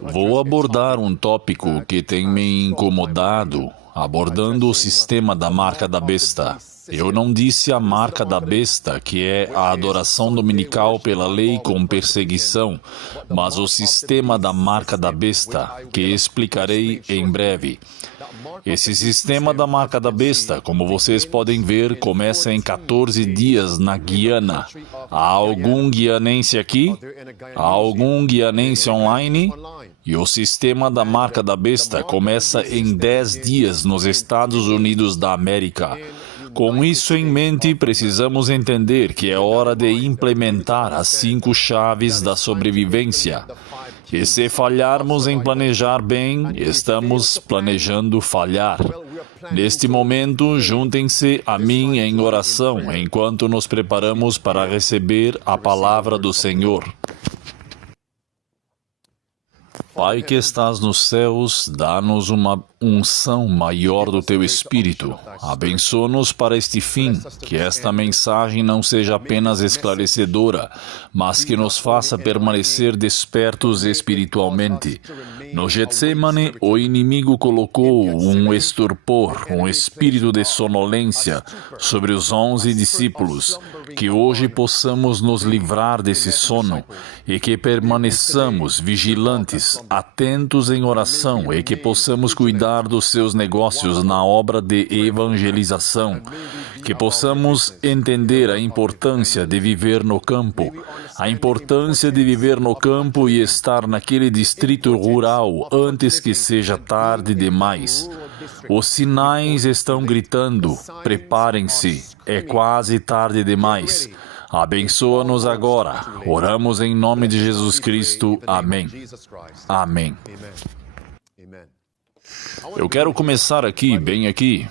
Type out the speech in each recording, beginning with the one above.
Vou abordar um tópico que tem me incomodado, abordando o sistema da marca da besta. Eu não disse a marca da besta, que é a adoração dominical pela lei com perseguição, mas o sistema da marca da besta, que explicarei em breve. Esse sistema da marca da besta, como vocês podem ver, começa em 14 dias na Guiana. Há algum guianense aqui? Há algum guianense online? E o sistema da marca da besta começa em 10 dias nos Estados Unidos da América. Com isso em mente, precisamos entender que é hora de implementar as 5 chaves da sobrevivência. E se falharmos em planejar bem, estamos planejando falhar. Neste momento, juntem-se a mim em oração, enquanto nos preparamos para receber a palavra do Senhor. Pai que estás nos céus, dá-nos uma unção maior do Teu Espírito. Abençoa-nos para este fim, que esta mensagem não seja apenas esclarecedora, mas que nos faça permanecer despertos espiritualmente. No Getsemane, o inimigo colocou um estupor, um espírito de sonolência sobre os 11 discípulos. Que hoje possamos nos livrar desse sono e que permaneçamos vigilantes, atentos em oração e que possamos cuidar dos seus negócios na obra de evangelização. Que possamos entender a importância de viver no campo, a importância de viver no campo e estar naquele distrito rural antes que seja tarde demais. Os sinais estão gritando, preparem-se, é quase tarde demais. Abençoa-nos agora. Oramos em nome de Jesus Cristo. Amém. Amém. Eu quero começar aqui, bem aqui.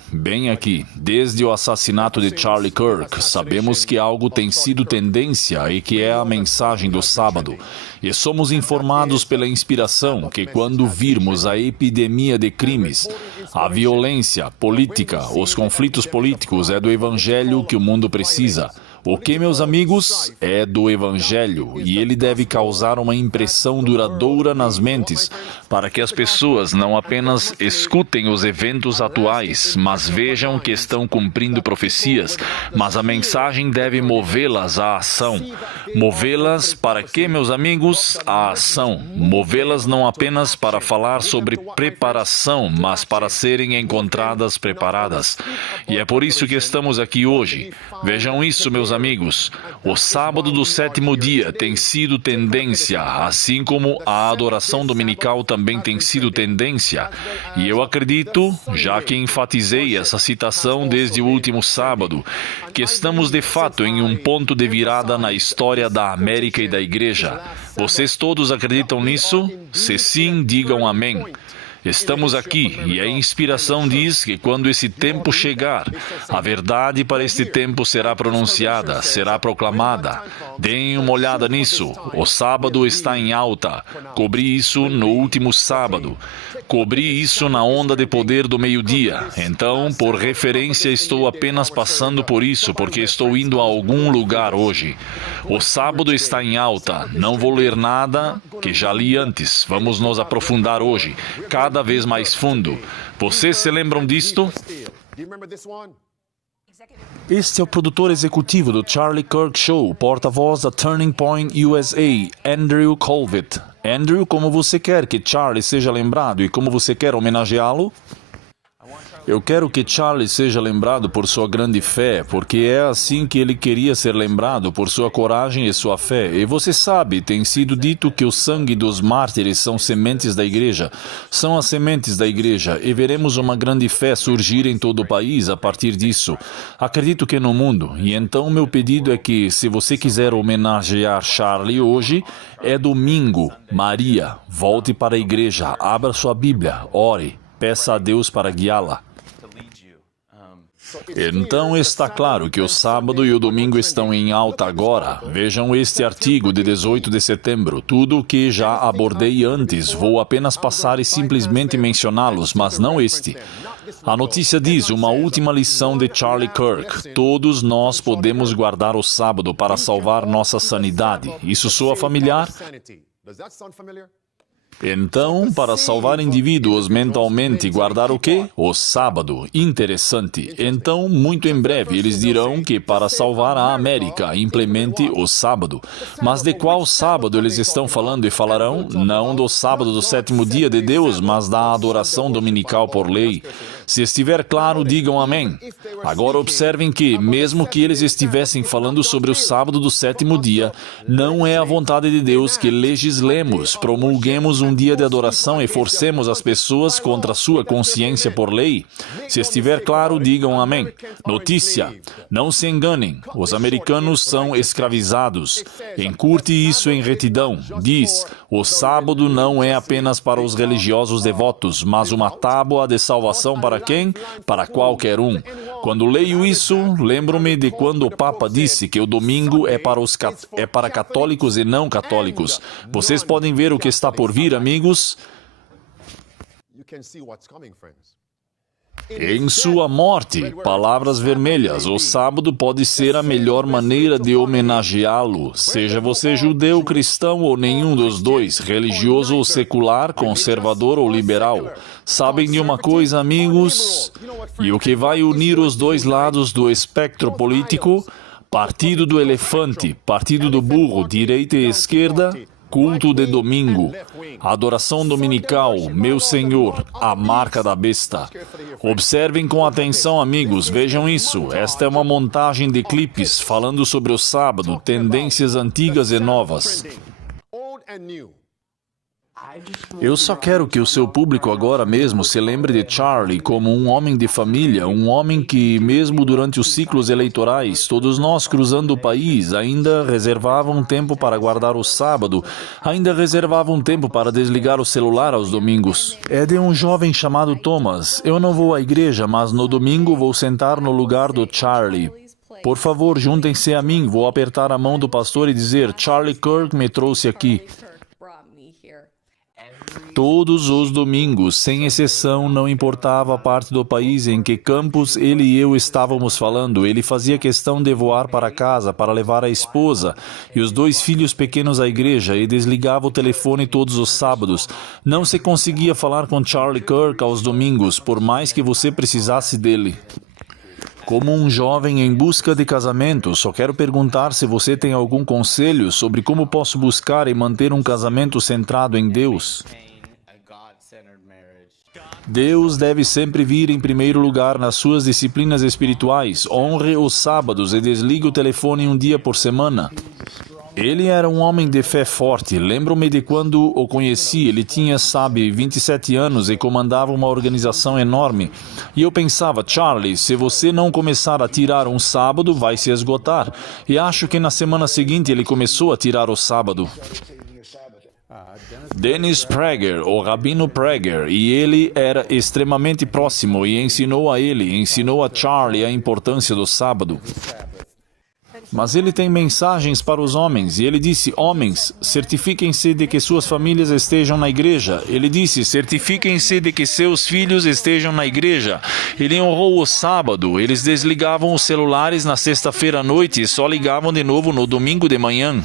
Desde o assassinato de Charlie Kirk, sabemos que algo tem sido tendência e que é a mensagem do sábado. E somos informados pela inspiração que quando virmos a epidemia de crimes, a violência política, os conflitos políticos, é do Evangelho que o mundo precisa. O que, meus amigos, é do Evangelho, e ele deve causar uma impressão duradoura nas mentes, para que as pessoas não apenas escutem os eventos atuais, mas vejam que estão cumprindo profecias, mas a mensagem deve movê-las à ação. Movê-las para quê, meus amigos? À ação. Movê-las não apenas para falar sobre preparação, mas para serem encontradas preparadas. E é por isso que estamos aqui hoje. Vejam isso, meus amigos. O sábado do 7º dia tem sido tendência, assim como a adoração dominical também tem sido tendência. E eu acredito, já que enfatizei essa citação desde o último sábado, que estamos de fato em um ponto de virada na história da América e da Igreja. Vocês todos acreditam nisso? Se sim, digam amém. Estamos aqui e a inspiração diz que quando esse tempo chegar, a verdade para este tempo será pronunciada, será proclamada. Deem uma olhada nisso. O sábado está em alta. Cobri isso no último sábado. Cobri isso na onda de poder do meio-dia. Então, por referência, estou apenas passando por isso, porque estou indo a algum lugar hoje. O sábado está em alta. Não vou ler nada que já li antes. Vamos nos aprofundar hoje. Cada vez mais fundo. Vocês se lembram disto? Este é o produtor executivo do Charlie Kirk Show, porta-voz da Turning Point USA, Andrew Colvett. Andrew, como você quer que Charlie seja lembrado e como você quer homenageá-lo? Eu quero que Charlie seja lembrado por sua grande fé, porque é assim que ele queria ser lembrado, por sua coragem e sua fé. E você sabe, tem sido dito que o sangue dos mártires são sementes da igreja. São as sementes da igreja, e veremos uma grande fé surgir em todo o país a partir disso. Acredito que no mundo. E então meu pedido é que, se você quiser homenagear Charlie hoje, é domingo. Maria, volte para a igreja, abra sua Bíblia, ore, peça a Deus para guiá-la. Então está claro que o sábado e o domingo estão em alta agora. Vejam este artigo de 18 de setembro. Tudo o que já abordei antes, vou apenas passar e simplesmente mencioná-los, mas não este. A notícia diz, uma última lição de Charlie Kirk. Todos nós podemos guardar o sábado para salvar nossa sanidade. Isso soa familiar? Então, para salvar indivíduos mentalmente, guardar o quê? O sábado. Interessante. Então, muito em breve, eles dirão que para salvar a América, implemente o sábado. Mas de qual sábado eles estão falando e falarão? Não do sábado do sétimo dia de Deus, mas da adoração dominical por lei. Se estiver claro, digam amém. Agora observem que, mesmo que eles estivessem falando sobre o sábado do sétimo dia, não é a vontade de Deus que legislemos, promulguemos um dia de adoração e forcemos as pessoas contra a sua consciência por lei. Se estiver claro, digam amém. Notícia: não se enganem, os americanos são escravizados. Encurte isso em retidão. Diz: o sábado não é apenas para os religiosos devotos, mas uma tábua de salvação para quem? Para qualquer um. Quando leio isso, lembro-me de quando o Papa disse que o domingo é para católicos e não católicos. Vocês podem ver o que está por vir, amigos? Em sua morte, palavras vermelhas, o sábado pode ser a melhor maneira de homenageá-lo, seja você judeu, cristão ou nenhum dos dois, religioso ou secular, conservador ou liberal. Sabem de uma coisa, amigos? E o que vai unir os dois lados do espectro político? Partido do elefante, partido do burro, direita e esquerda? Culto de domingo, adoração dominical, meu Senhor, a marca da besta. Observem com atenção, amigos, vejam isso. Esta é uma montagem de clipes falando sobre o sábado, tendências antigas e novas. Eu só quero que o seu público agora mesmo se lembre de Charlie como um homem de família, um homem que, mesmo durante os ciclos eleitorais, todos nós cruzando o país ainda reservavam tempo para guardar o sábado, ainda reservavam tempo para desligar o celular aos domingos. É de um jovem chamado Thomas. Eu não vou à igreja, mas no domingo vou sentar no lugar do Charlie. Por favor, juntem-se a mim. Vou apertar a mão do pastor e dizer: Charlie Kirk me trouxe aqui. Todos os domingos, sem exceção, não importava a parte do país em que campus ele e eu estávamos falando, ele fazia questão de voar para casa para levar a esposa e os 2 filhos pequenos à igreja e desligava o telefone todos os sábados. Não se conseguia falar com Charlie Kirk aos domingos, por mais que você precisasse dele. Como um jovem em busca de casamento, só quero perguntar se você tem algum conselho sobre como posso buscar e manter um casamento centrado em Deus. Deus deve sempre vir em primeiro lugar nas suas disciplinas espirituais. Honre os sábados e desligue o telefone um dia por semana. Ele era um homem de fé forte. Lembro-me de quando o conheci. Ele tinha, 27 anos e comandava uma organização enorme. E eu pensava: Charlie, se você não começar a tirar um sábado, vai se esgotar. E acho que na semana seguinte ele começou a tirar o sábado. Dennis Prager, o Rabino Prager, e ele era extremamente próximo e ensinou a Charlie a importância do sábado. Mas ele tem mensagens para os homens, e ele disse: homens, certifiquem-se de que suas famílias estejam na igreja. Ele disse: certifiquem-se de que seus filhos estejam na igreja. Ele honrou o sábado, eles desligavam os celulares na sexta-feira à noite e só ligavam de novo no domingo de manhã.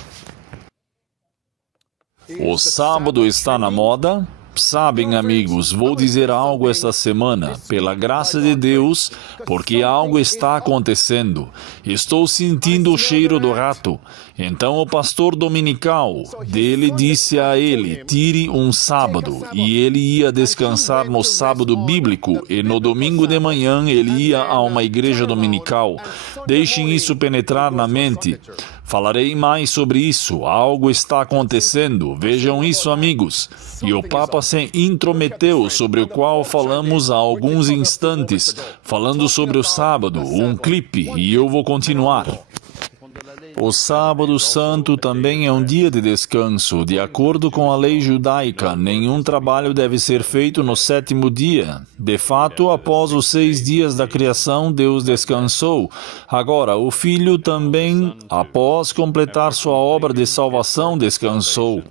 O sábado está na moda? Sabem, amigos, vou dizer algo esta semana, pela graça de Deus, porque algo está acontecendo. Estou sentindo o cheiro do rato. Então o pastor dominical dele disse a ele: tire um sábado. E ele ia descansar no sábado bíblico, e no domingo de manhã ele ia a uma igreja dominical. Deixem isso penetrar na mente. Falarei mais sobre isso. Algo está acontecendo. Vejam isso, amigos. E o Papa se intrometeu, sobre o qual falamos há alguns instantes, falando sobre o sábado, um clipe, e eu vou continuar. O sábado santo também é um dia de descanso. De acordo com a lei judaica, nenhum trabalho deve ser feito no 7º dia. De fato, após os 6 dias da criação, Deus descansou. Agora, o Filho também, após completar sua obra de salvação, descansou.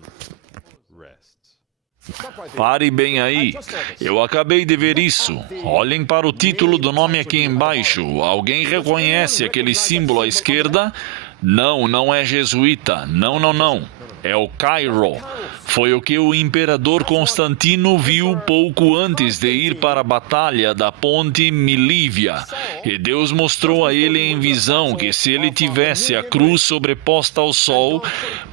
Pare bem aí. Eu acabei de ver isso. Olhem para o título do nome aqui embaixo. Alguém reconhece aquele símbolo à esquerda? Não, não é jesuíta. Não, não, não. É o Cairo. Foi o que o imperador Constantino viu pouco antes de ir para a batalha da ponte Milívia. E Deus mostrou a ele em visão que se ele tivesse a cruz sobreposta ao sol,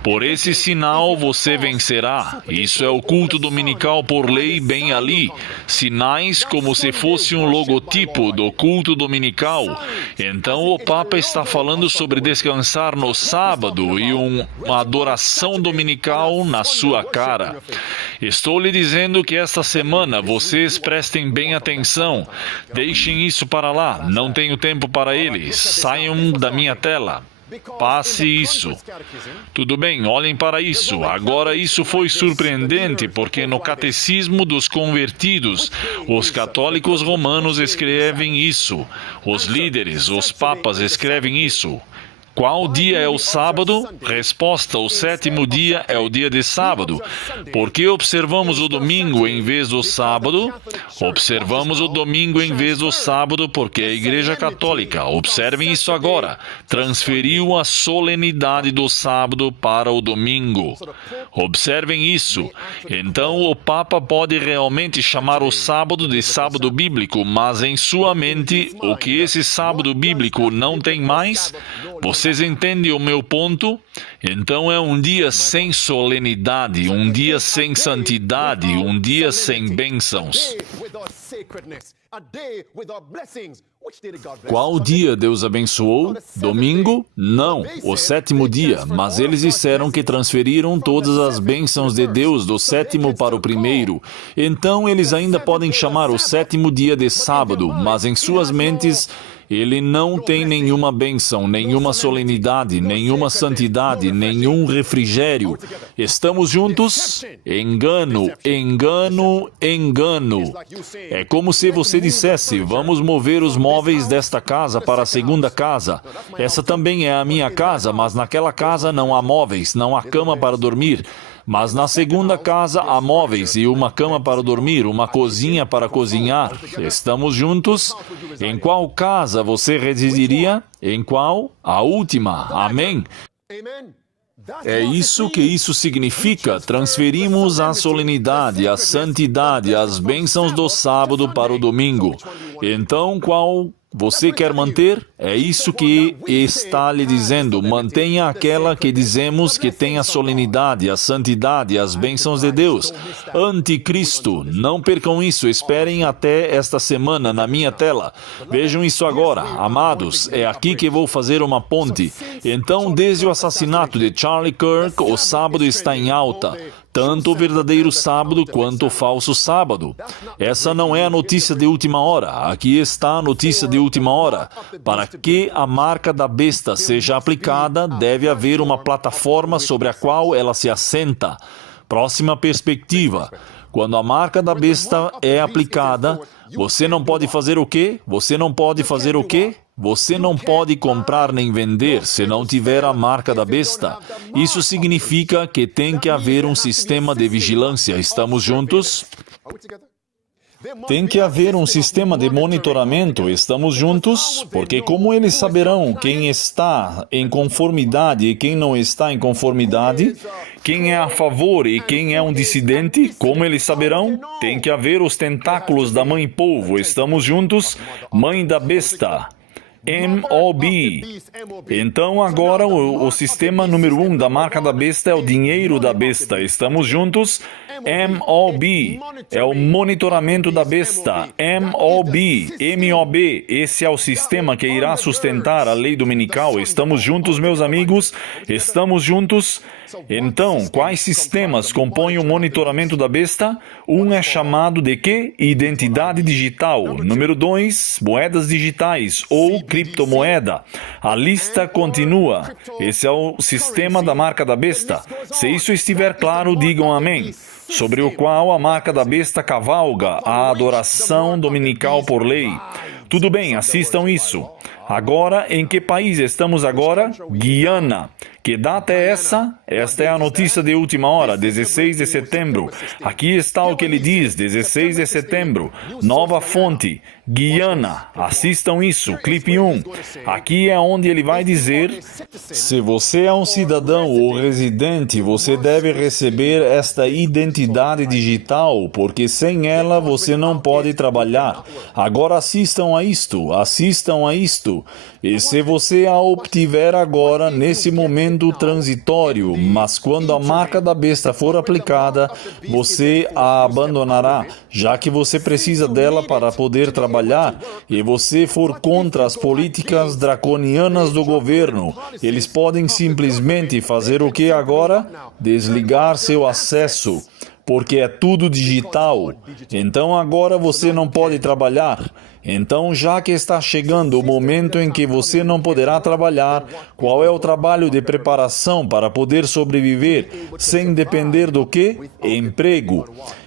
por esse sinal você vencerá. Isso é o culto dominical por lei bem ali. Sinais como se fosse um logotipo do culto dominical. Então o Papa está falando sobre descansar no sábado e uma adoração dominical na sua cara. Estou lhe dizendo que esta semana vocês prestem bem atenção. Deixem isso para lá. Não tenho tempo para eles. Saiam da minha tela. Passe isso. Tudo bem, olhem para isso. Agora isso foi surpreendente, porque no Catecismo dos Convertidos, os católicos romanos escrevem isso. Os líderes, os papas escrevem isso. Qual dia é o sábado? Resposta: o sétimo dia é o dia de sábado. Por que observamos o domingo em vez do sábado? Observamos o domingo em vez do sábado porque a Igreja Católica, observem isso agora, transferiu a solenidade do sábado para o domingo. Observem isso. Então o Papa pode realmente chamar o sábado de sábado bíblico, mas em sua mente, o que esse sábado bíblico não tem mais? Vocês entendem o meu ponto? Então é um dia sem solenidade, um dia sem santidade, um dia sem bênçãos. Qual dia Deus abençoou? Domingo? Não, o sétimo dia. Mas eles disseram que transferiram todas as bênçãos de Deus do sétimo para o primeiro. Então eles ainda podem chamar o sétimo dia de sábado, mas em suas mentes ele não tem nenhuma bênção, nenhuma solenidade, nenhuma santidade, nenhum refrigério. Estamos juntos? Engano, engano, engano. É como se você dissesse: vamos mover os móveis desta casa para a segunda casa. Essa também é a minha casa, mas naquela casa não há móveis, não há cama para dormir. Mas na segunda casa há móveis e uma cama para dormir, uma cozinha para cozinhar. Estamos juntos? Em qual casa você residiria? Em qual? A última. Amém? É isso que isso significa. Transferimos a solenidade, a santidade, as bênçãos do sábado para o domingo. Então, qual você quer manter? É isso que está lhe dizendo. Mantenha aquela que dizemos que tem a solenidade, a santidade, as bênçãos de Deus. Anticristo. Não percam isso. Esperem até esta semana na minha tela. Vejam isso agora. Amados, é aqui que vou fazer uma ponte. Então, desde o assassinato de Charlie Kirk, o sábado está em alta. Tanto o verdadeiro sábado quanto o falso sábado. Essa não é a notícia de última hora. Aqui está a notícia de última hora. Para que a marca da besta seja aplicada, deve haver uma plataforma sobre a qual ela se assenta. Próxima perspectiva. Quando a marca da besta é aplicada, você não pode fazer o quê? Você não pode fazer o quê? Você não pode comprar nem vender se não tiver a marca da besta. Isso significa que tem que haver um sistema de vigilância. Estamos juntos? Tem que haver um sistema de monitoramento. Estamos juntos? Porque como eles saberão quem está em conformidade e quem não está em conformidade? Quem é a favor e quem é um dissidente? Como eles saberão? Tem que haver os tentáculos da mãe polvo. Estamos juntos? Mãe da besta. MOB. Então agora o sistema número 1 da marca da besta é o dinheiro da besta. Estamos juntos? MOB. É o monitoramento da besta. MOB. MOB. Esse é o sistema que irá sustentar a lei dominical. Estamos juntos, meus amigos? Estamos juntos? Então, quais sistemas compõem o monitoramento da besta? Um é chamado de quê? Identidade digital. Número 2, moedas digitais ou criptomoeda. A lista continua. Esse é o sistema da marca da besta. Se isso estiver claro, digam amém. Sobre o qual a marca da besta cavalga a adoração dominical por lei. Tudo bem, assistam isso. Agora, em que país estamos agora? Guiana. Que data é essa? Esta é a notícia de última hora, 16 de setembro. Aqui está o que ele diz, 16 de setembro. Nova fonte, Guiana. Assistam isso, clipe 1. Aqui é onde ele vai dizer: se você é um cidadão ou residente, você deve receber esta identidade digital, porque sem ela você não pode trabalhar. Agora assistam a isto, assistam a isto. E se você a obtiver agora, nesse momento transitório, mas quando a marca da besta for aplicada, você a abandonará, já que você precisa dela para poder trabalhar, e você for contra as políticas draconianas do governo. Eles podem simplesmente fazer o que agora? Desligar seu acesso, porque é tudo digital. Então agora você não pode trabalhar. Então, já que está chegando o momento em que você não poderá trabalhar, qual é o trabalho de preparação para poder sobreviver sem depender do quê? Emprego.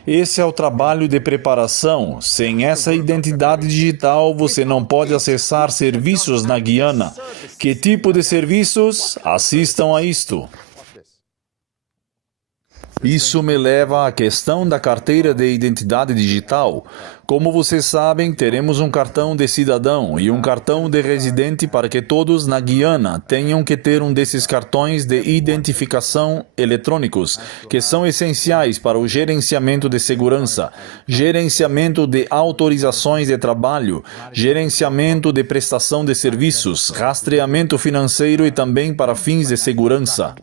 Esse é o trabalho de preparação. Sem essa identidade digital, você não pode acessar serviços na Guiana. Que tipo de serviços? Assistam a isto. Isso me leva à questão da carteira de identidade digital. Como vocês sabem, teremos um cartão de cidadão e um cartão de residente para que todos na Guiana tenham que ter um desses cartões de identificação eletrônicos, que são essenciais para o gerenciamento de segurança, gerenciamento de autorizações de trabalho, gerenciamento de prestação de serviços, rastreamento financeiro e também para fins de segurança.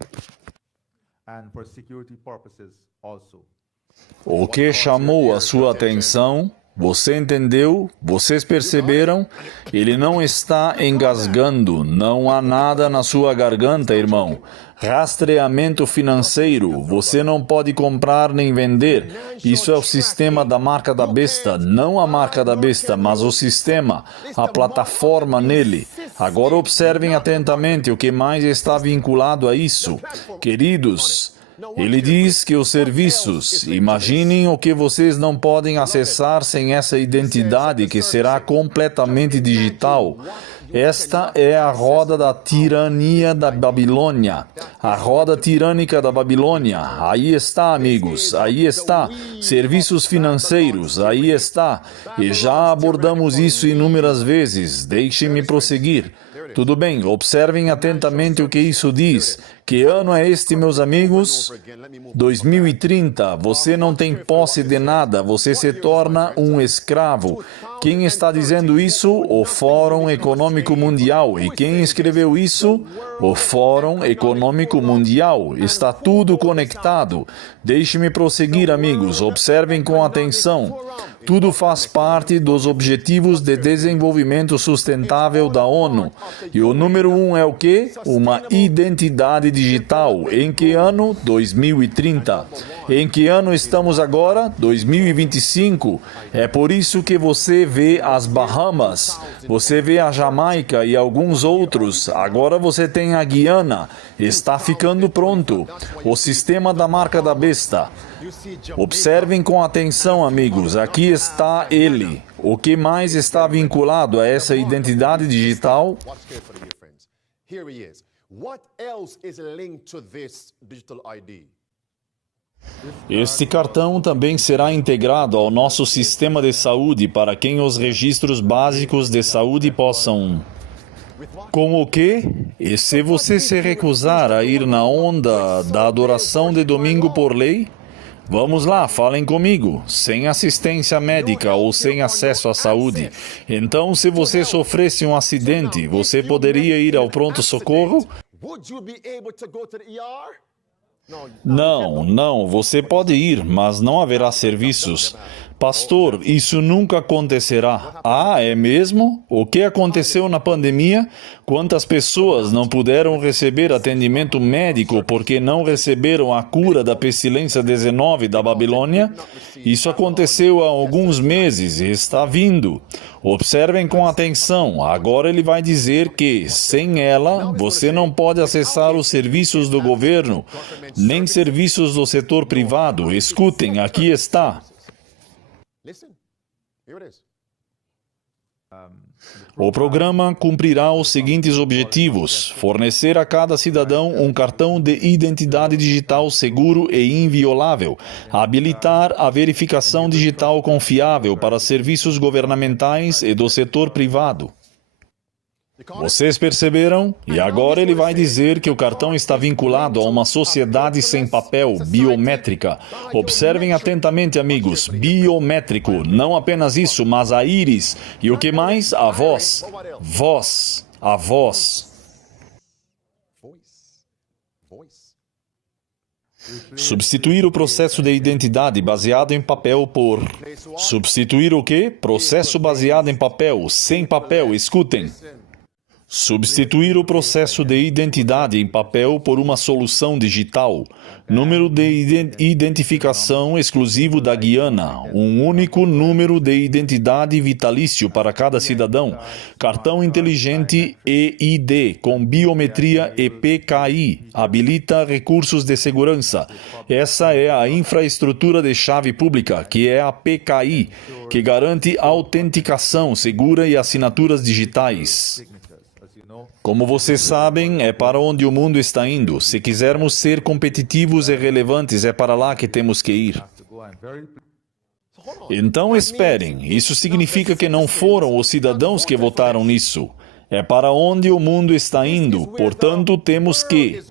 O que chamou a sua atenção? Você entendeu? Vocês perceberam? Ele não está engasgando. Não há nada na sua garganta, irmão. Rastreamento financeiro. Você não pode comprar nem vender. Isso é o sistema da marca da besta. Não a marca da besta, mas o sistema, a plataforma nele. Agora observem atentamente o que mais está vinculado a isso. Queridos, ele diz que os serviços, imaginem o que vocês não podem acessar sem essa identidade que será completamente digital. Esta é a roda da tirania da Babilônia. A roda tirânica da Babilônia. Aí está, amigos. Aí está. Serviços financeiros. Aí está. E já abordamos isso inúmeras vezes. Deixem-me prosseguir. Tudo bem, observem atentamente o que isso diz. Que ano é este, meus amigos? 2030. Você não tem posse de nada, você se torna um escravo. Quem está dizendo isso? O Fórum Econômico Mundial. E quem escreveu isso? O Fórum Econômico Mundial. Está tudo conectado. Deixe-me prosseguir, amigos. Observem com atenção. Tudo faz parte dos Objetivos de Desenvolvimento Sustentável da ONU. E o número 1 é o quê? Uma identidade digital. Em que ano? 2030. Em que ano estamos agora? 2025. É por isso que você vê as Bahamas, você vê a Jamaica e alguns outros. Agora você tem a Guiana. Está ficando pronto. O sistema da marca da besta. Observem com atenção, amigos. Aqui está ele. O que mais está vinculado a essa identidade digital? Este cartão também será integrado ao nosso sistema de saúde para que os registros básicos de saúde possam... Com o quê? E se você se recusar a ir na onda da adoração de domingo por lei? Vamos lá, falem comigo. Sem assistência médica ou sem acesso à saúde. Então, se você sofresse um acidente, você poderia ir ao pronto-socorro? Não, você pode ir, mas não haverá serviços. Pastor, isso nunca acontecerá. Ah, é mesmo? O que aconteceu na pandemia? Quantas pessoas não puderam receber atendimento médico porque não receberam a cura da pestilência 19 da Babilônia? Isso aconteceu há alguns meses e está vindo. Observem com atenção. Agora ele vai dizer que, sem ela, você não pode acessar os serviços do governo, nem serviços do setor privado. Escutem, aqui está. O programa cumprirá os seguintes objetivos: fornecer a cada cidadão um cartão de identidade digital seguro e inviolável, habilitar a verificação digital confiável para serviços governamentais e do setor privado. Vocês perceberam? E agora ele vai dizer que o cartão está vinculado a uma sociedade sem papel, biométrica. Observem atentamente, amigos. Biométrico. Não apenas isso, mas a íris. E o que mais? A voz. Voz. A voz. Substituir o processo de identidade baseado em papel por... Substituir o quê? Processo baseado em papel. Sem papel. Escutem. Substituir o processo de identidade em papel por uma solução digital. Número de identificação exclusivo da Guiana. Um único número de identidade vitalício para cada cidadão. Cartão inteligente EID com biometria e PKI. Habilita recursos de segurança. Essa é a infraestrutura de chave pública, que é a PKI, que garante autenticação segura e assinaturas digitais. Como vocês sabem, é para onde o mundo está indo. Se quisermos ser competitivos e relevantes, é para lá que temos que ir. Então esperem, isso significa que não foram os cidadãos que votaram nisso. É para onde o mundo está indo, portanto temos que...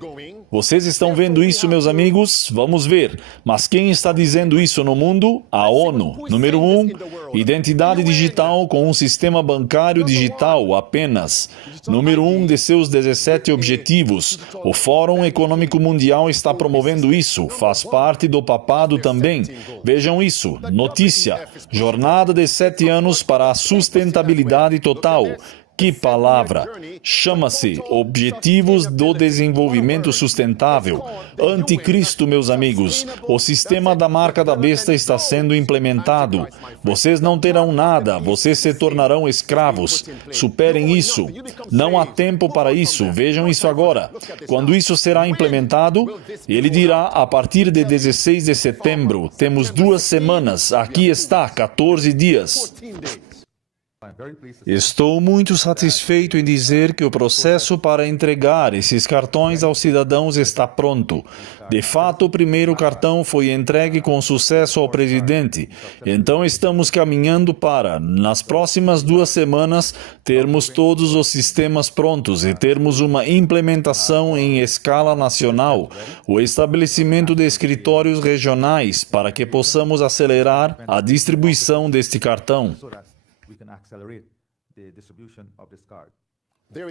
Vocês estão vendo isso, meus amigos? Vamos ver. Mas quem está dizendo isso no mundo? A ONU. Número 1, identidade digital com um sistema bancário digital apenas. Número 1 de seus 17 objetivos. O Fórum Econômico Mundial está promovendo isso. Faz parte do papado também. Vejam isso. Notícia. Jornada de 7 anos para a sustentabilidade total. Que palavra! Chama-se Objetivos do Desenvolvimento Sustentável. Anticristo, meus amigos. O sistema da marca da besta está sendo implementado. Vocês não terão nada. Vocês se tornarão escravos. Superem isso. Não há tempo para isso. Vejam isso agora. Quando isso será implementado, ele dirá a partir de 16 de setembro. Temos 2 semanas. Aqui está, 14 dias. Estou muito satisfeito em dizer que o processo para entregar esses cartões aos cidadãos está pronto. De fato, o primeiro cartão foi entregue com sucesso ao presidente. Então estamos caminhando para, nas próximas 2 semanas, termos todos os sistemas prontos e termos uma implementação em escala nacional, o estabelecimento de escritórios regionais para que possamos acelerar a distribuição deste cartão.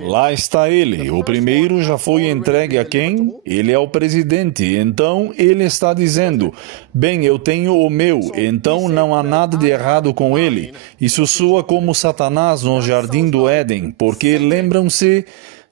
Lá está ele. O primeiro já foi entregue a quem? Ele é o presidente. Então, ele está dizendo, bem, eu tenho o meu, então não há nada de errado com ele. Isso soa como Satanás no Jardim do Éden, porque lembram-se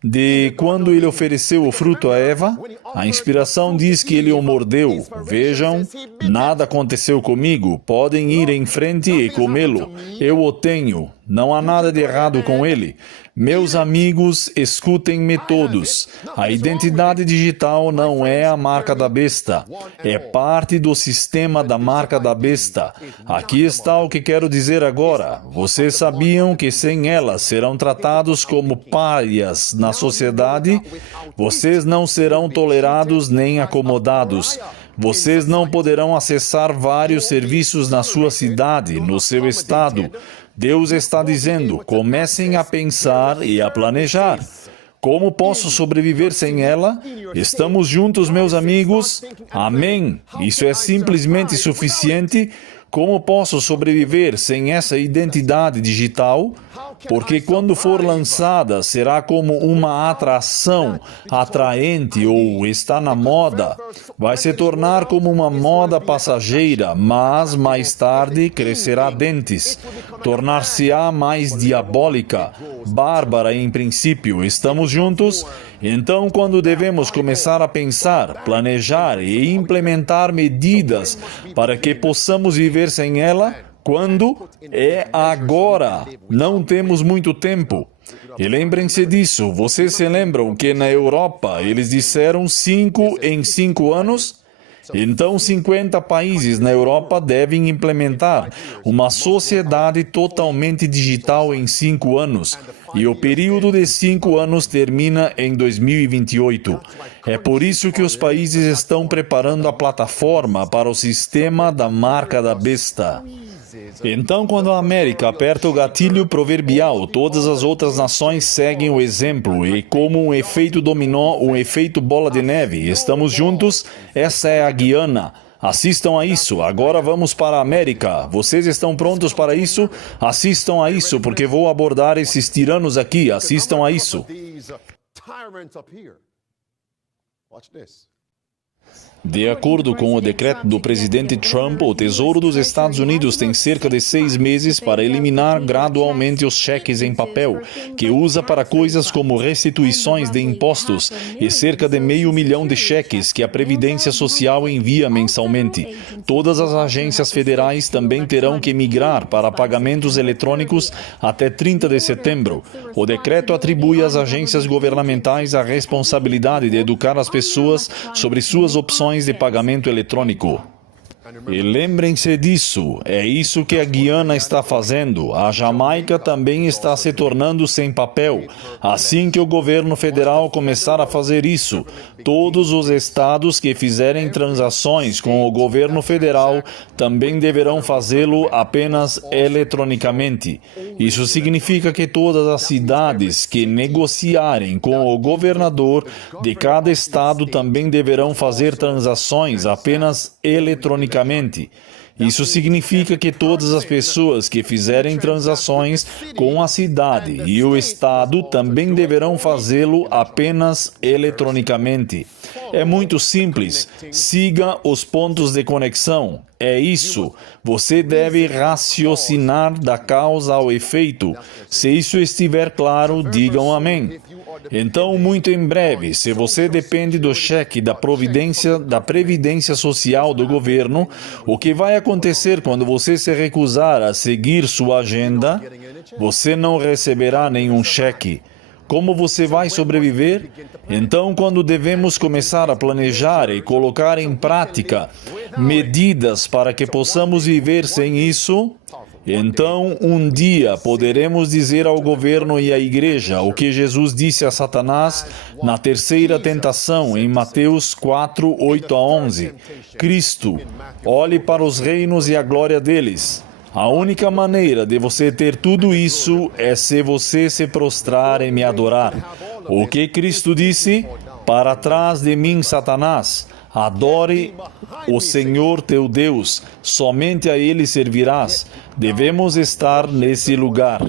de quando ele ofereceu o fruto a Eva? A inspiração diz que ele o mordeu. Vejam, nada aconteceu comigo. Podem ir em frente e comê-lo. Eu o tenho. Não há nada de errado com ele. Meus amigos, escutem-me todos. A identidade digital não é a marca da besta. É parte do sistema da marca da besta. Aqui está o que quero dizer agora. Vocês sabiam que sem ela serão tratados como párias na sociedade? Vocês não serão tolerados nem acomodados. Vocês não poderão acessar vários serviços na sua cidade, no seu estado. Deus está dizendo, comecem a pensar e a planejar. Como posso sobreviver sem ela? Estamos juntos, meus amigos? Amém. Isso é simplesmente suficiente. Como posso sobreviver sem essa identidade digital? Porque quando for lançada, será como uma atração atraente ou está na moda. Vai se tornar como uma moda passageira, mas mais tarde crescerá dentes. Tornar-se-á mais diabólica, bárbara em princípio. Estamos juntos? Então, quando devemos começar a pensar, planejar e implementar medidas para que possamos viver sem ela, quando? É agora. Não temos muito tempo. E lembrem-se disso. Vocês se lembram que na Europa eles disseram 5 em 5 anos? Então, 50 países na Europa devem implementar uma sociedade totalmente digital em 5 anos. E o período de 5 anos termina em 2028. É por isso que os países estão preparando a plataforma para o sistema da marca da besta. Então, quando a América aperta o gatilho proverbial, todas as outras nações seguem o exemplo e, como um efeito dominó, um efeito bola de neve, estamos juntos, essa é a Guiana. Assistam a isso. Agora vamos para a América. Vocês estão prontos para isso? Assistam a isso, porque vou abordar esses tiranos aqui. Assistam a isso. De acordo com o decreto do presidente Trump, o Tesouro dos Estados Unidos tem cerca de 6 meses para eliminar gradualmente os cheques em papel, que usa para coisas como restituições de impostos e cerca de 500 mil de cheques que a Previdência Social envia mensalmente. Todas as agências federais também terão que migrar para pagamentos eletrônicos até 30 de setembro. O decreto atribui às agências governamentais a responsabilidade de educar as pessoas sobre suas opções de pagamento eletrônico. E lembrem-se disso, é isso que a Guiana está fazendo. A Jamaica também está se tornando sem papel. Assim que o governo federal começar a fazer isso, todos os estados que fizerem transações com o governo federal também deverão fazê-lo apenas eletronicamente. Isso significa que todas as cidades que negociarem com o governador de cada estado também deverão fazer transações apenas eletronicamente. Isso significa que todas as pessoas que fizerem transações com a cidade e o estado também deverão fazê-lo apenas eletronicamente. É muito simples. Siga os pontos de conexão. É isso. Você deve raciocinar da causa ao efeito. Se isso estiver claro, digam amém. Então, muito em breve, se você depende do cheque da Previdência Social do governo, o que vai acontecer quando você se recusar a seguir sua agenda? Você não receberá nenhum cheque. Como você vai sobreviver? Então, quando devemos começar a planejar e colocar em prática medidas para que possamos viver sem isso, então um dia poderemos dizer ao governo e à igreja o que Jesus disse a Satanás na terceira tentação em Mateus 4, 8 a 11. Cristo, olhe para os reinos e a glória deles. A única maneira de você ter tudo isso é se você se prostrar e me adorar. O que Cristo disse? Para trás de mim, Satanás. Adore o Senhor teu Deus. Somente a Ele servirás. Devemos estar nesse lugar.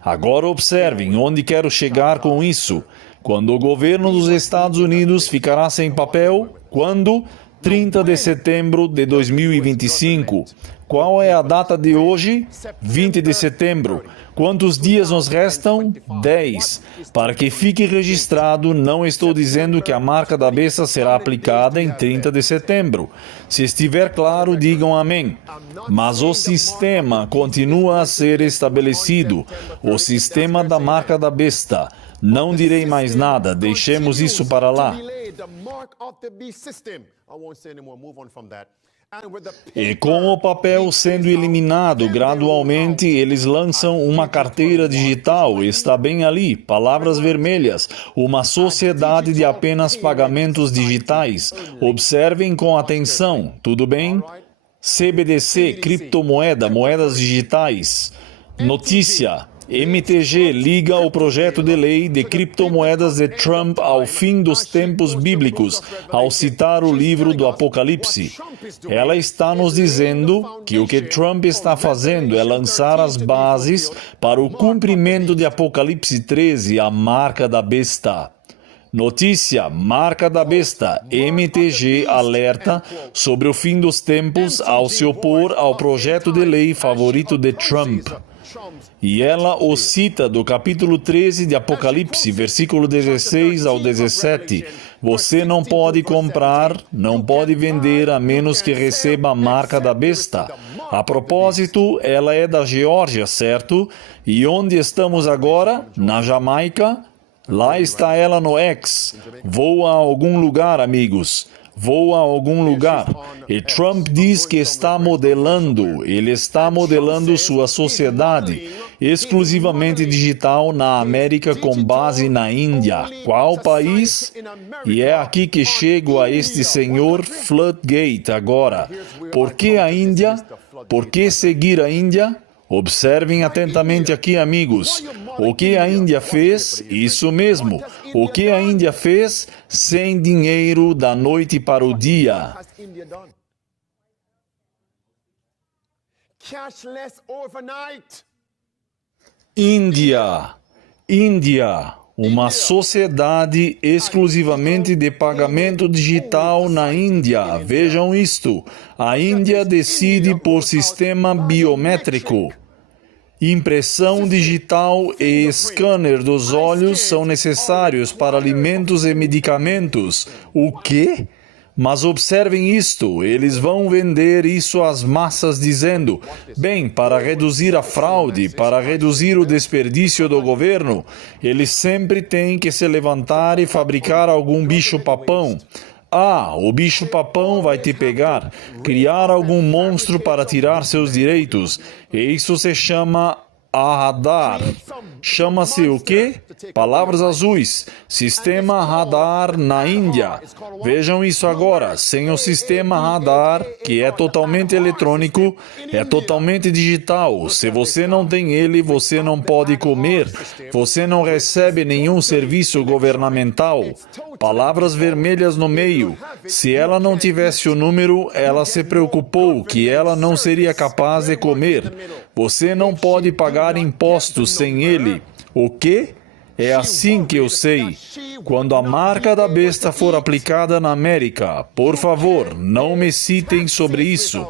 Agora observem onde quero chegar com isso. Quando o governo dos Estados Unidos ficará sem papel? Quando? 30 de setembro de 2025. Qual é a data de hoje? 20 de setembro. Quantos dias nos restam? 10. Para que fique registrado, não estou dizendo que a marca da besta será aplicada em 30 de setembro. Se estiver claro, digam amém. Mas o sistema continua a ser estabelecido. O sistema da marca da besta. Não direi mais nada, deixemos isso para lá. E com o papel sendo eliminado gradualmente, eles lançam uma carteira digital, está bem ali, palavras vermelhas, uma sociedade de apenas pagamentos digitais. Observem com atenção, tudo bem? CBDC, criptomoeda, moedas digitais. Notícia. MTG liga o projeto de lei de criptomoedas de Trump ao fim dos tempos bíblicos, ao citar o livro do Apocalipse. Ela está nos dizendo que o que Trump está fazendo é lançar as bases para o cumprimento de Apocalipse 13, a marca da besta. Notícia, marca da besta, MTG alerta sobre o fim dos tempos ao se opor ao projeto de lei favorito de Trump. E ela o cita do capítulo 13 de Apocalipse, versículo 16 ao 17. Você não pode comprar, não pode vender a menos que receba a marca da besta. A propósito, ela é da Geórgia, certo? E onde estamos agora? Na Jamaica? Lá está ela no X. Voa a algum lugar, amigos. vou a algum lugar. E Trump diz que está modelando, ele está modelando sua sociedade exclusivamente digital na América com base na Índia. Qual país? E é aqui que chego a este senhor Floodgate agora. Por que a Índia? Por que seguir a Índia? Observem atentamente aqui, amigos. O que a Índia fez? Isso mesmo. O que a Índia fez? Sem dinheiro da noite para o dia. Índia, uma sociedade exclusivamente de pagamento digital na Índia. Vejam isto. A Índia decide por sistema biométrico. Impressão digital e scanner dos olhos são necessários para alimentos e medicamentos. O quê? Mas observem isto, eles vão vender isso às massas dizendo, bem, para reduzir a fraude, para reduzir o desperdício do governo, eles sempre têm que se levantar e fabricar algum bicho-papão. Ah, o bicho-papão vai te pegar, criar algum monstro para tirar seus direitos. E isso se chama radar. Chama-se o quê? Palavras azuis. Sistema radar na Índia. Vejam isso agora. Sem o sistema radar, que é totalmente eletrônico, é totalmente digital. Se você não tem ele, você não pode comer. Você não recebe nenhum serviço governamental. Palavras vermelhas no meio. Se ela não tivesse o número, ela se preocupou que ela não seria capaz de comer. Você não pode pagar impostos sem ele. O quê? É assim que eu sei. Quando a marca da besta for aplicada na América, por favor, não me citem sobre isso.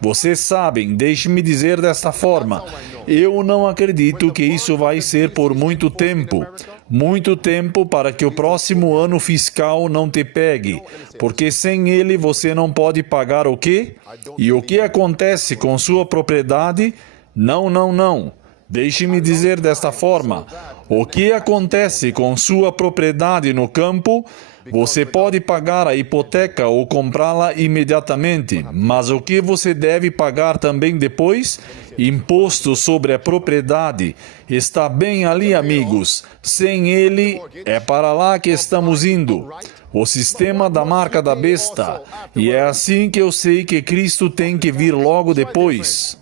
Vocês sabem, deixe-me dizer desta forma, eu não acredito que isso vai ser por muito tempo. Muito tempo para que o próximo ano fiscal não te pegue, porque sem ele você não pode pagar o quê? E o que acontece com sua propriedade? Não. Deixe-me dizer desta forma. O que acontece com sua propriedade no campo? Você pode pagar a hipoteca ou comprá-la imediatamente, mas o que você deve pagar também depois? Imposto sobre a propriedade. Está bem ali, amigos. Sem ele, é para lá que estamos indo. O sistema da marca da besta. E é assim que eu sei que Cristo tem que vir logo depois.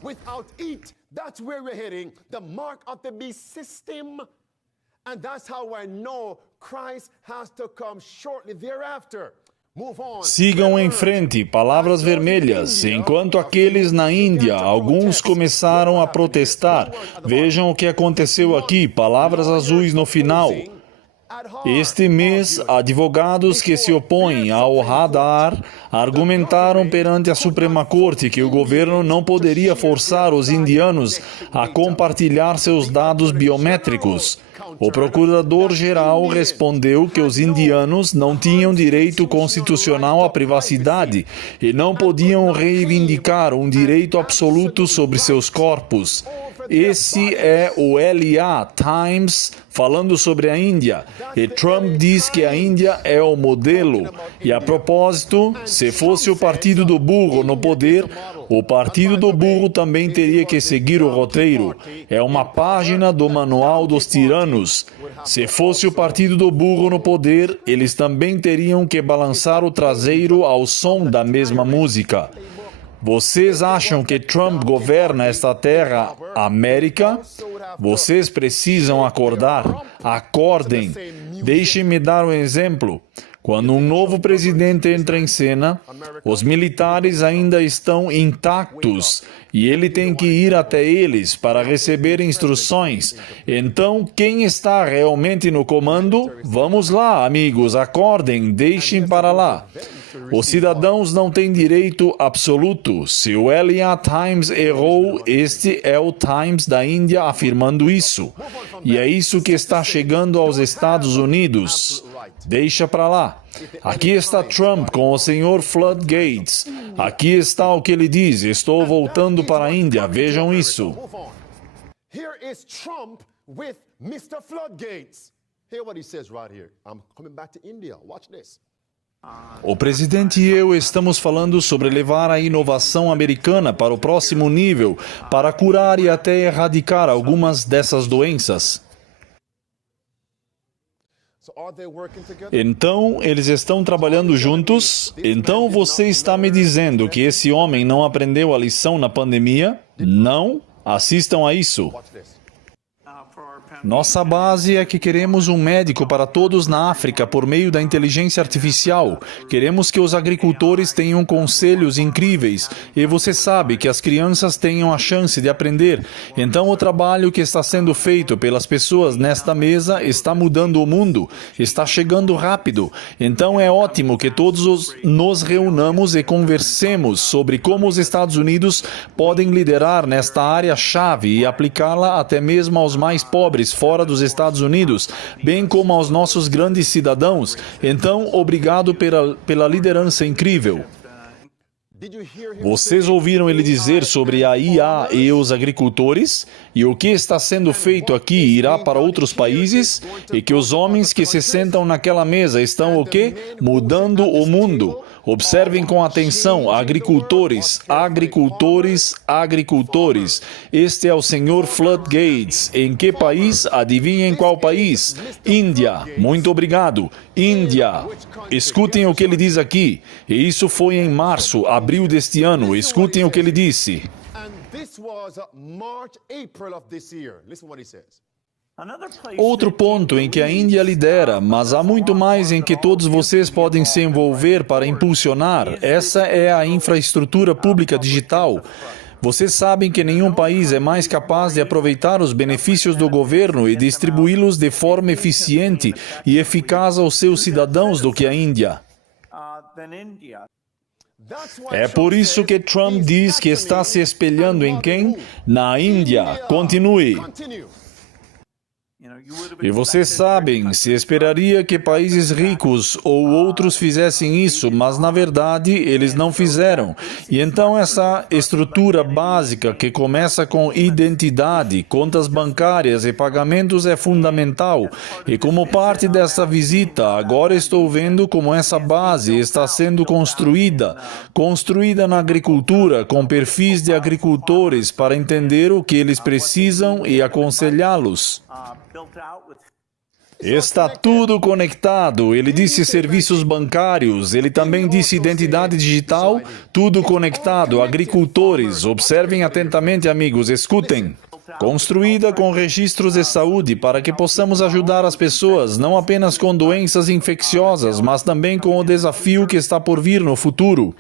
That's where we're heading, the mark of the beast system. And that's how I know Christ has to come shortly thereafter. Sigam em frente, palavras vermelhas. Enquanto aqueles na Índia, alguns começaram a protestar. Vejam o que aconteceu aqui, palavras azuis no final. Este mês, advogados que se opõem ao radar argumentaram perante a Suprema Corte que o governo não poderia forçar os indianos a compartilhar seus dados biométricos. O procurador-geral respondeu que os indianos não tinham direito constitucional à privacidade e não podiam reivindicar um direito absoluto sobre seus corpos. Esse é o LA Times falando sobre a Índia. E Trump diz que a Índia é o modelo. E a propósito, se fosse o partido do burro no poder, o partido do burro também teria que seguir o roteiro. É uma página do Manual dos Tiranos. Se fosse o partido do burro no poder, eles também teriam que balançar o traseiro ao som da mesma música. Vocês acham que Trump governa esta terra, América? Vocês precisam acordar. Acordem. Deixem-me dar um exemplo. Quando um novo presidente entra em cena, os militares ainda estão intactos e ele tem que ir até eles para receber instruções. Então, quem está realmente no comando? Vamos lá, amigos, acordem, deixem para lá. Os cidadãos não têm direito absoluto. Se o LA Times errou, este é o Times da Índia afirmando isso. E é isso que está chegando aos Estados Unidos. Deixa para lá. Aqui está Trump com o senhor Floodgates. Aqui está o que ele diz. Estou voltando para a Índia. Vejam isso. Here is Trump with Mr. Floodgates. Hear what he says right here. I'm coming back to India. Watch this. O presidente e eu estamos falando sobre levar a inovação americana para o próximo nível, para curar e até erradicar algumas dessas doenças. Então, eles estão trabalhando juntos? Então, você está me dizendo que esse homem não aprendeu a lição na pandemia? Não? Assistam a isso. Nossa base é que queremos um médico para todos na África por meio da inteligência artificial. Queremos que os agricultores tenham conselhos incríveis e você sabe que as crianças tenham a chance de aprender. Então o trabalho que está sendo feito pelas pessoas nesta mesa está mudando o mundo, está chegando rápido. Então é ótimo que todos nos reunamos e conversemos sobre como os Estados Unidos podem liderar nesta área-chave e aplicá-la até mesmo aos mais pobres fora dos Estados Unidos, bem como aos nossos grandes cidadãos. Então, obrigado pela liderança incrível. Vocês ouviram ele dizer sobre a IA e os agricultores? E o que está sendo feito aqui irá para outros países? E que os homens que se sentam naquela mesa estão o quê? Mudando o mundo. Observem com atenção, agricultores, agricultores, agricultores. Este é o Sr. Flood Gates. Em que país? Adivinhem qual país? Índia. Muito obrigado. Índia. Escutem o que ele diz aqui. E isso foi em março, abril deste ano. Escutem o que ele disse. Outro ponto em que a Índia lidera, mas há muito mais em que todos vocês podem se envolver para impulsionar. Essa é a infraestrutura pública digital. Vocês sabem que nenhum país é mais capaz de aproveitar os benefícios do governo e distribuí-los de forma eficiente e eficaz aos seus cidadãos do que a Índia. É por isso que Trump diz que está se espelhando em quem? Na Índia. Continue. E vocês sabem, se esperaria que países ricos ou outros fizessem isso, mas na verdade eles não fizeram. E então essa estrutura básica que começa com identidade, contas bancárias e pagamentos é fundamental. E como parte dessa visita, agora estou vendo como essa base está sendo construída na agricultura, com perfis de agricultores para entender o que eles precisam e aconselhá-los. Está tudo conectado. Ele disse serviços bancários, ele também disse identidade digital, tudo conectado. Agricultores, observem atentamente, amigos, escutem. Construída com registros de saúde para que possamos ajudar as pessoas, não apenas com doenças infecciosas, mas também com o desafio que está por vir no futuro.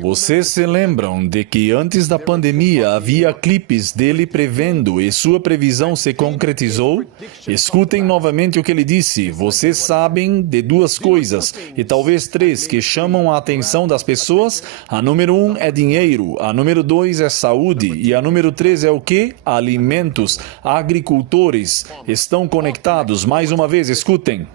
Vocês se lembram de que antes da pandemia havia clipes dele prevendo e sua previsão se concretizou? Escutem novamente o que ele disse. Vocês sabem de duas coisas, e talvez três, que chamam a atenção das pessoas. A número 1 é dinheiro, a número 2 é saúde, e a número 3 é o quê? Alimentos. Agricultores estão conectados. Mais uma vez, escutem.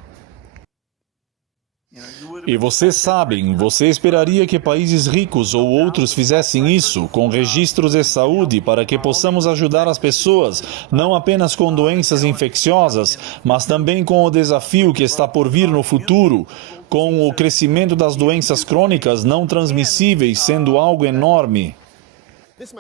E vocês sabem, você esperaria que países ricos ou outros fizessem isso, com registros de saúde, para que possamos ajudar as pessoas, não apenas com doenças infecciosas, mas também com o desafio que está por vir no futuro, com o crescimento das doenças crônicas não transmissíveis sendo algo enorme.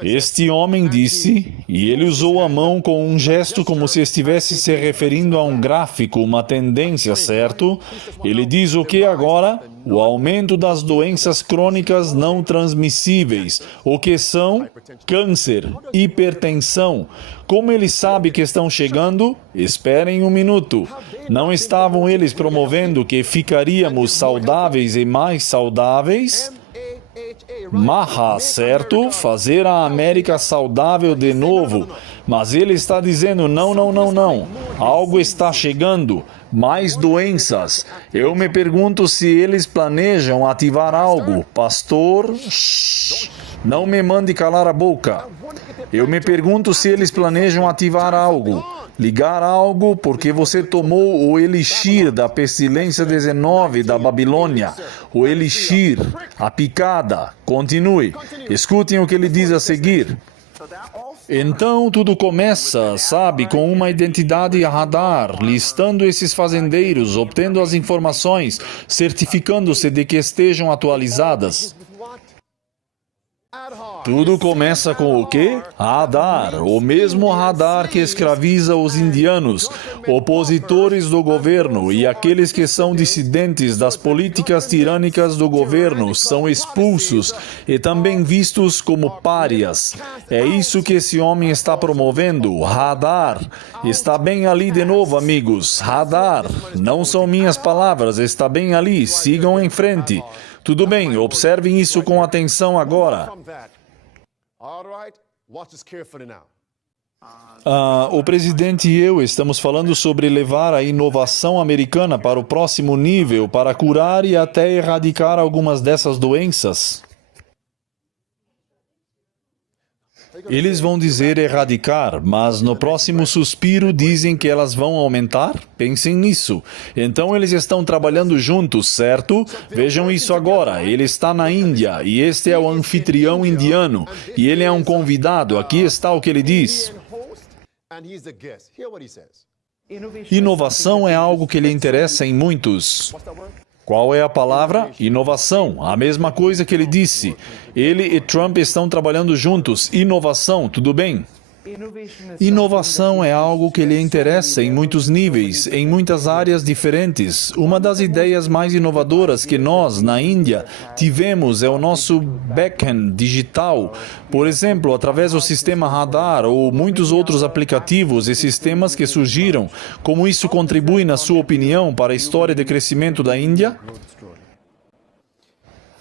Este homem disse, e ele usou a mão com um gesto como se estivesse se referindo a um gráfico, uma tendência, certo? Ele diz o que agora? O aumento das doenças crônicas não transmissíveis. O que são? Câncer, hipertensão. Como ele sabe que estão chegando? Esperem um minuto. Não estavam eles promovendo que ficaríamos saudáveis e mais saudáveis? Maha, certo? Fazer a América saudável de novo. Mas ele está dizendo, não. Algo está chegando. Mais doenças. Eu me pergunto se eles planejam ativar algo. Pastor, não me mande calar a boca. Eu me pergunto se eles planejam ativar algo. Ligar algo porque você tomou o elixir da pestilência 19 da Babilônia. O elixir, a picada. Continue. Escutem o que ele diz a seguir. Então tudo começa, sabe, com uma identidade radar, listando esses fazendeiros, obtendo as informações, certificando-se de que estejam atualizadas. Tudo começa com o quê? Radar, o mesmo radar que escraviza os indianos, opositores do governo e aqueles que são dissidentes das políticas tirânicas do governo são expulsos e também vistos como párias. É isso que esse homem está promovendo, radar. Está bem ali de novo, amigos, radar. Não são minhas palavras, está bem ali, sigam em frente. Tudo bem, observem isso com atenção agora. O presidente e eu estamos falando sobre levar a inovação americana para o próximo nível, para curar e até erradicar algumas dessas doenças. Eles vão dizer erradicar, mas no próximo suspiro dizem que elas vão aumentar? Pensem nisso. Então eles estão trabalhando juntos, certo? Vejam isso agora. Ele está na Índia e este é o anfitrião indiano. E ele é um convidado. Aqui está o que ele diz. Inovação é algo que lhe interessa em muitos. Qual é a palavra? Inovação. A mesma coisa que ele disse. Ele e Trump estão trabalhando juntos. Inovação, tudo bem? Inovação é algo que lhe interessa em muitos níveis, em muitas áreas diferentes. Uma das ideias mais inovadoras que nós, na Índia, tivemos é o nosso back-end digital. Por exemplo, através do sistema radar ou muitos outros aplicativos e sistemas que surgiram. Como isso contribui, na sua opinião, para a história de crescimento da Índia?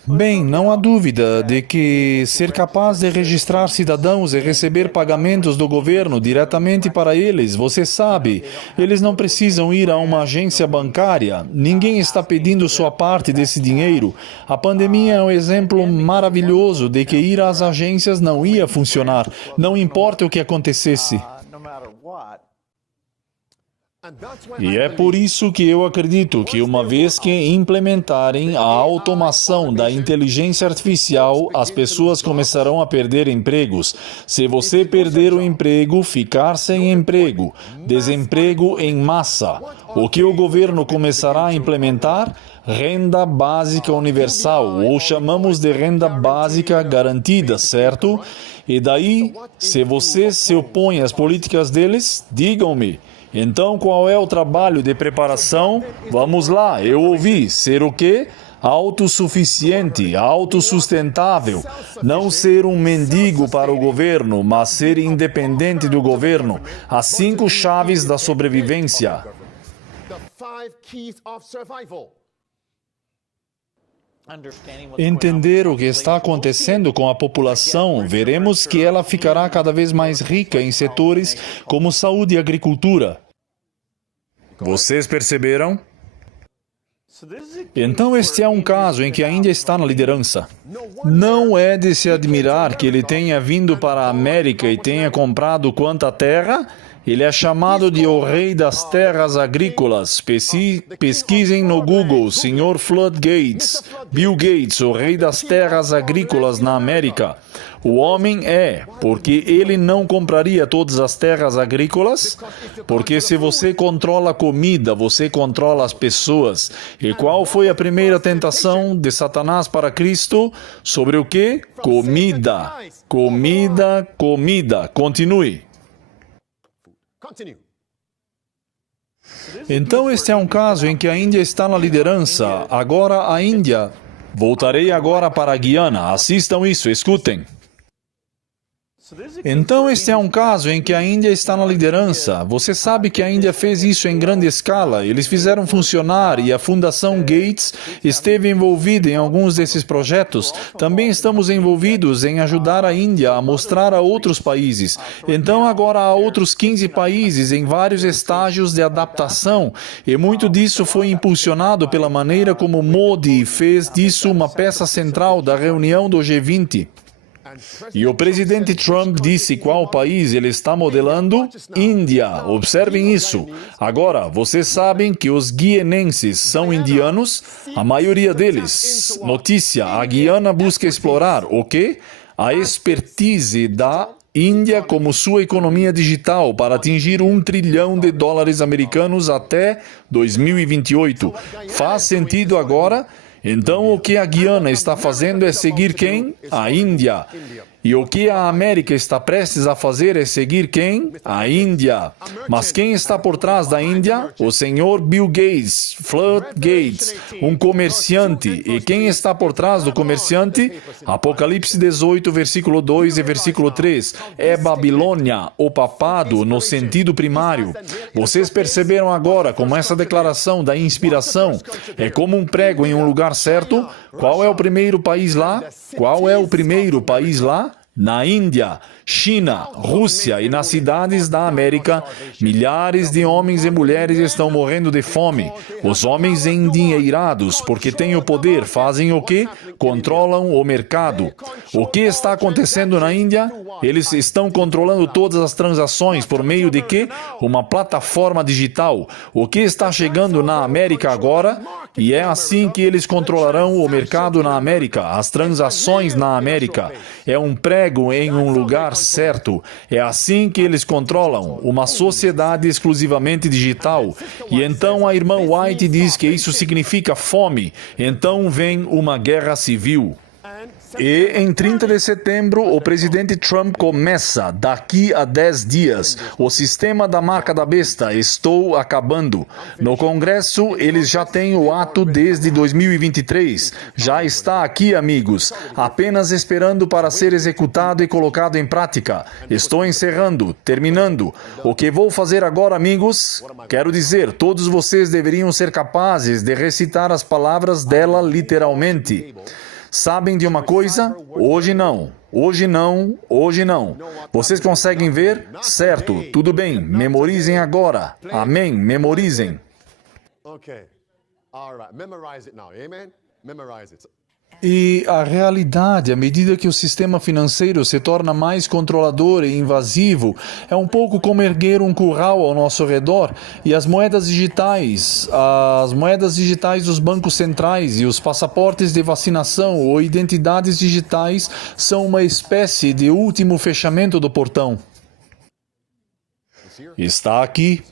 Bem, não há dúvida de que ser capaz de registrar cidadãos e receber pagamentos do governo diretamente para eles, você sabe, eles não precisam ir a uma agência bancária, ninguém está pedindo sua parte desse dinheiro. A pandemia é um exemplo maravilhoso de que ir às agências não ia funcionar, não importa o que acontecesse. E é por isso que eu acredito que uma vez que implementarem a automação da inteligência artificial, as pessoas começarão a perder empregos. Se você perder o emprego, ficar sem emprego, desemprego em massa. O que o governo começará a implementar? Renda básica universal, ou chamamos de renda básica garantida, certo? E daí, se você se opõe às políticas deles, digam-me. Então, qual é o trabalho de preparação? Vamos lá, eu ouvi. Ser o quê? Autossuficiente, autossustentável. Não ser um mendigo para o governo, mas ser independente do governo. As 5 chaves da sobrevivência. Entender o que está acontecendo com a população, veremos que ela ficará cada vez mais rica em setores como saúde e agricultura. Vocês perceberam? Então este é um caso em que a Índia está na liderança. Não é de se admirar que ele tenha vindo para a América e tenha comprado quanta terra? Ele é chamado de o rei das terras agrícolas. Pesquisem no Google, Sr. Flood Gates, Bill Gates, o rei das terras agrícolas na América. O homem porque ele não compraria todas as terras agrícolas? Porque se você controla a comida, você controla as pessoas. E qual foi a primeira tentação de Satanás para Cristo? Sobre o quê? Comida. Comida, comida. Continue. Então este é um caso em que a Índia está na liderança. Agora a Índia. Voltarei agora para a Guiana. Assistam isso, escutem. Então este é um caso em que a Índia está na liderança. Você sabe que a Índia fez isso em grande escala. Eles fizeram funcionar e a Fundação Gates esteve envolvida em alguns desses projetos. Também estamos envolvidos em ajudar a Índia a mostrar a outros países. Então agora há outros 15 países em vários estágios de adaptação. E muito disso foi impulsionado pela maneira como Modi fez disso uma peça central da reunião do G20. E o presidente Trump disse qual país ele está modelando? Índia. Observem isso. Agora, vocês sabem que os guianenses são indianos? A maioria deles. Notícia, a Guiana busca explorar o quê? A expertise da Índia como sua economia digital para atingir $1 trilhão americanos até 2028. Faz sentido agora? Então, o que a Guiana está fazendo é seguir quem? A Índia. E o que a América está prestes a fazer é seguir quem? A Índia. Mas quem está por trás da Índia? O senhor Bill Gates, Flood Gates, um comerciante. E quem está por trás do comerciante? Apocalipse 18, versículo 2 e versículo 3. É Babilônia, o papado, no sentido primário. Vocês perceberam agora como essa declaração da inspiração é como um prego em um lugar certo? Qual é o primeiro país lá? Qual é o primeiro país lá? Na Índia, China, Rússia e nas cidades da América, milhares de homens e mulheres estão morrendo de fome. Os homens endinheirados, porque têm o poder, fazem o quê? Controlam o mercado. O que está acontecendo na Índia? Eles estão controlando todas as transações por meio de quê? Uma plataforma digital. O que está chegando na América agora? E é assim que eles controlarão o mercado na América, as transações na América. É um prego em um lugar certo. É assim que eles controlam uma sociedade exclusivamente digital. E então a irmã White diz que isso significa fome. Então vem uma guerra civil. E em 30 de setembro, o presidente Trump começa, daqui a 10 dias, o sistema da marca da besta, estou acabando. No Congresso, eles já têm o ato desde 2023. Já está aqui, amigos, apenas esperando para ser executado e colocado em prática. Estou encerrando, terminando. O que vou fazer agora, amigos? Quero dizer, todos vocês deveriam ser capazes de recitar as palavras dela literalmente. Sabem de uma coisa? Hoje não. Hoje não. Hoje não. Vocês conseguem ver? Certo. Tudo bem. Memorizem agora. Amém. Memorizem. Okay. All right. Memorize it now. Amen? Memorize it. E a realidade, à medida que o sistema financeiro se torna mais controlador e invasivo, é um pouco como erguer um curral ao nosso redor e as moedas digitais dos bancos centrais e os passaportes de vacinação ou identidades digitais são uma espécie de último fechamento do portão. Está aqui.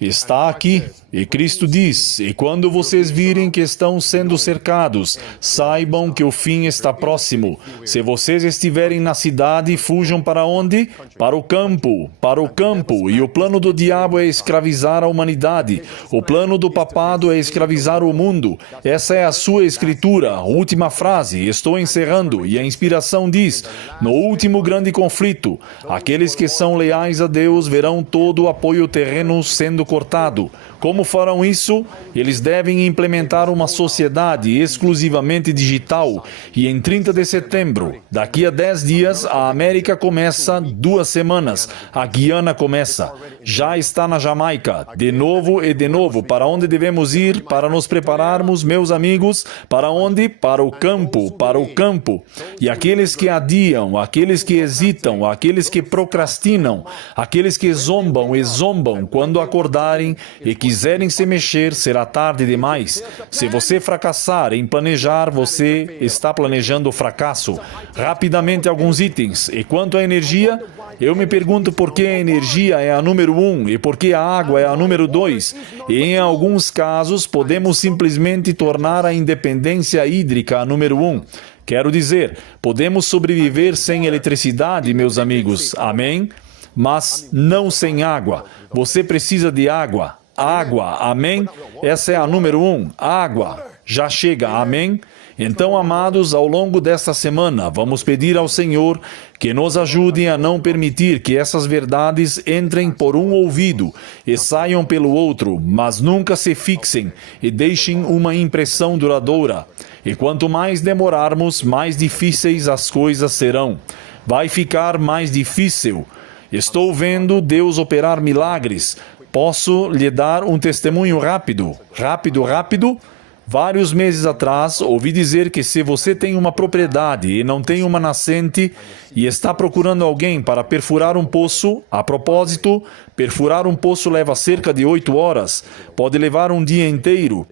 Está aqui. E Cristo diz, e quando vocês virem que estão sendo cercados, saibam que o fim está próximo. Se vocês estiverem na cidade, fujam para onde? Para o campo. Para o campo. E o plano do diabo é escravizar a humanidade. O plano do papado é escravizar o mundo. Essa é a sua escritura. Última frase. Estou encerrando. E a inspiração diz, no último grande conflito, aqueles que são leais a Deus verão todo o apoio terreno sendo cortado. Como farão isso? Eles devem implementar uma sociedade exclusivamente digital. E em 30 de setembro, daqui a 10 dias, a América começa 2 semanas. A Guiana começa. Já está na Jamaica. De novo e de novo. Para onde devemos ir para nos prepararmos, meus amigos? Para onde? Para o campo. Para o campo. E aqueles que adiam, aqueles que hesitam, aqueles que procrastinam, aqueles que zombam e zombam quando acordarem e quiserem se mexer, será tarde demais. Se você fracassar em planejar, você está planejando o fracasso. Rapidamente, alguns itens. E quanto à energia, eu me pergunto por que a energia é a número 1 e por que a água é a número 2. E em alguns casos, podemos simplesmente tornar a independência hídrica a número 1. Quero dizer, podemos sobreviver sem eletricidade, meus amigos. Amém? Mas não sem água. Você precisa de água. Água, amém? Essa é a número 1, água. Já chega, amém? Então, amados, ao longo desta semana, vamos pedir ao Senhor que nos ajude a não permitir que essas verdades entrem por um ouvido e saiam pelo outro, mas nunca se fixem e deixem uma impressão duradoura. E quanto mais demorarmos, mais difíceis as coisas serão. Vai ficar mais difícil. Estou vendo Deus operar milagres. Posso lhe dar um testemunho rápido? Rápido? Vários meses atrás, ouvi dizer que se você tem uma propriedade e não tem uma nascente e está procurando alguém para perfurar um poço, a propósito, perfurar um poço leva cerca de 8 horas, pode levar um dia inteiro.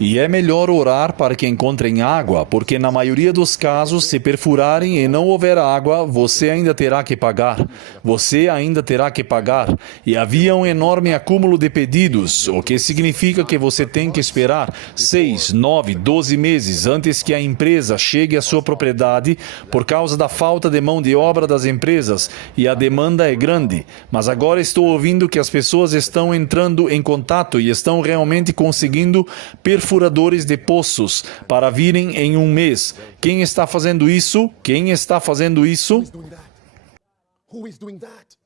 E é melhor orar para que encontrem água, porque na maioria dos casos, se perfurarem e não houver água, você ainda terá que pagar. Você ainda terá que pagar. E havia um enorme acúmulo de pedidos, o que significa que você tem que esperar 6, 9, 12 meses antes que a empresa chegue à sua propriedade por causa da falta de mão de obra das empresas, e a demanda é grande. Mas agora estou ouvindo que as pessoas estão entrando em contato e estão realmente conseguindo perfuradores de poços para virem em um mês. Quem está fazendo isso? Quem está fazendo isso? Who is doing that?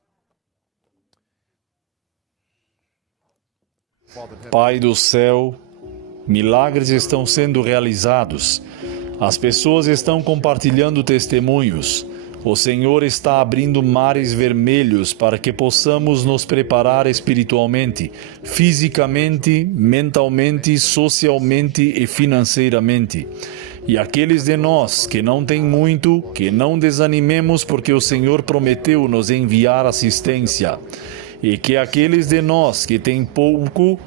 Pai do céu, milagres estão sendo realizados. As pessoas estão compartilhando testemunhos. O Senhor está abrindo mares vermelhos para que possamos nos preparar espiritualmente, fisicamente, mentalmente, socialmente e financeiramente. E aqueles de nós que não têm muito, que não desanimemos, porque o Senhor prometeu nos enviar assistência. E que aqueles de nós que têm pouco,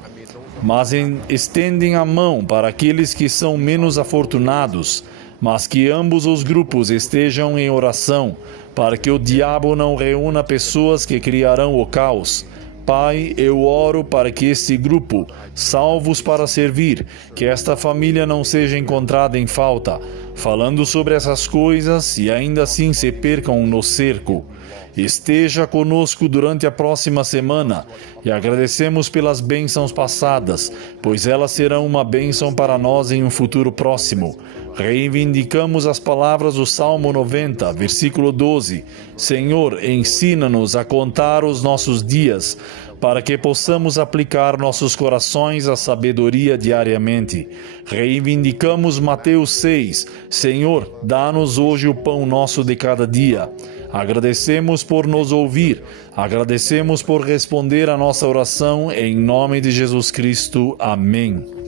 mas estendem a mão para aqueles que são menos afortunados, mas que ambos os grupos estejam em oração, para que o diabo não reúna pessoas que criarão o caos. Pai, eu oro para que este grupo, salvos para servir, que esta família não seja encontrada em falta, falando sobre essas coisas e ainda assim se percam no cerco. Esteja conosco durante a próxima semana e agradecemos pelas bênçãos passadas, pois elas serão uma bênção para nós em um futuro próximo. Reivindicamos as palavras do Salmo 90, versículo 12. Senhor, ensina-nos a contar os nossos dias, para que possamos aplicar nossos corações à sabedoria diariamente. Reivindicamos Mateus 6. Senhor, dá-nos hoje o pão nosso de cada dia. Agradecemos por nos ouvir. Agradecemos por responder a nossa oração em nome de Jesus Cristo. Amém.